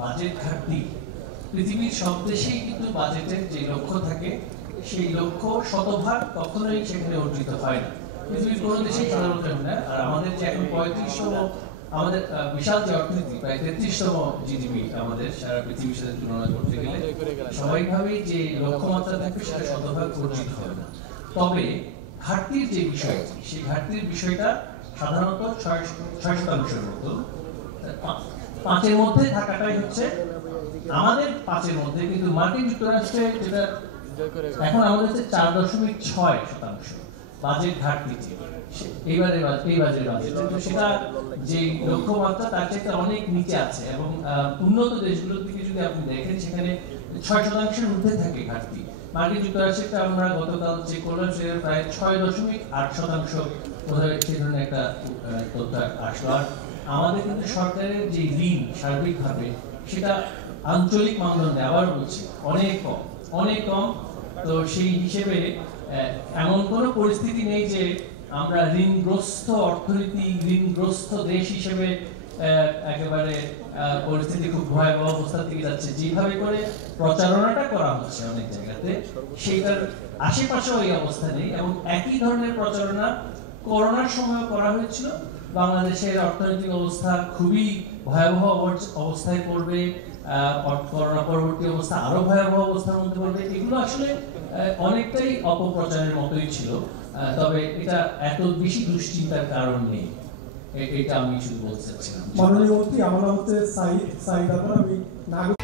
Budget ঘাটতি পৃথিবীর সব দেশেই কিন্তু বাজেটের যে লক্ষ্য থাকে সেই লক্ষ্য শতভাগ কখনোই সেখানে অর্জিত হয় না। পৃথিবীর কোনো দেশেই সাধারণত না। আর আমাদের যে এখন 35তম আমাদের বিশাল যে অর্থনীতি প্রায় 33তম জিডিপি আমাদের সারা পৃথিবীর সাথে তুলনা করতে গেলে স্বাভাবিকভাবেই যে লক্ষ্যমাত্রা থাকবে সেটা শতভাগ অর্জিত হবে না। তবে ঘাটতির যে বিষয়টি সেই ঘাটতির বিষয়টা সাধারণত 6% মতো, 5-এর মধ্যে থাকাটাই হচ্ছে আমাদের 5-এর মধ্যে, কিন্তু মার্কিন যুক্তরাষ্ট্রে যেটা এখন আমাদের হচ্ছে 4.6% বাজেট ঘাটতি। এই বাজেট সেটা যে লক্ষ্যমাত্রা তার চেয়ে অনেক নিচে আছে এবং উন্নত দেশগুলোর দিকে যদি আপনি দেখেন সেখানে 6%-এর ঊর্ধ্বে থাকে ঘাটতি। মার্কিন যুক্তরাষ্ট্রে আমরা গতকাল যে করলাম সেটা প্রায় 6.8% বোধহয় সেই ধরনের একটা তথ্য আসলো। আর আমাদের কিন্তু সরকারের যে ঋণ সার্বিকভাবে সেটা আঞ্চলিক মানদণ্ডে আবার বলছি অনেক কম। তো সেই হিসেবে এমন কোনো পরিস্থিতি নেই যে আমরা ঋণগ্রস্ত অর্থনীতি, ঋণগ্রস্ত দেশ হিসেবে একেবারে পরিস্থিতি খুব ভয়াবহ অবস্থার দিকে যাচ্ছে। যেভাবে করে প্রচারণাটা করা হচ্ছে অনেক জায়গাতে সেইটার আশেপাশেও এই অবস্থা নেই। এবং একই ধরনের প্রচারণা করোনার সময় করা হয়েছিল। বাংলাদেশের অর্থনৈতিক অবস্থা খুবই ভয়াবহ অবস্থায় পড়বে, করোনা পরবর্তী অবস্থা আরো ভয়াবহ অবস্থার মধ্যে পড়বে, এগুলো আসলে অনেকটাই অপপ্রচারের মতোই ছিল। তবে এটা এত বেশি দুশ্চিন্তার কারণ নেই, এটা আমি শুধু বলতে চাচ্ছিলাম। মাননীয় মন্ত্রী, আমার নাম হচ্ছে সাইদ, আমি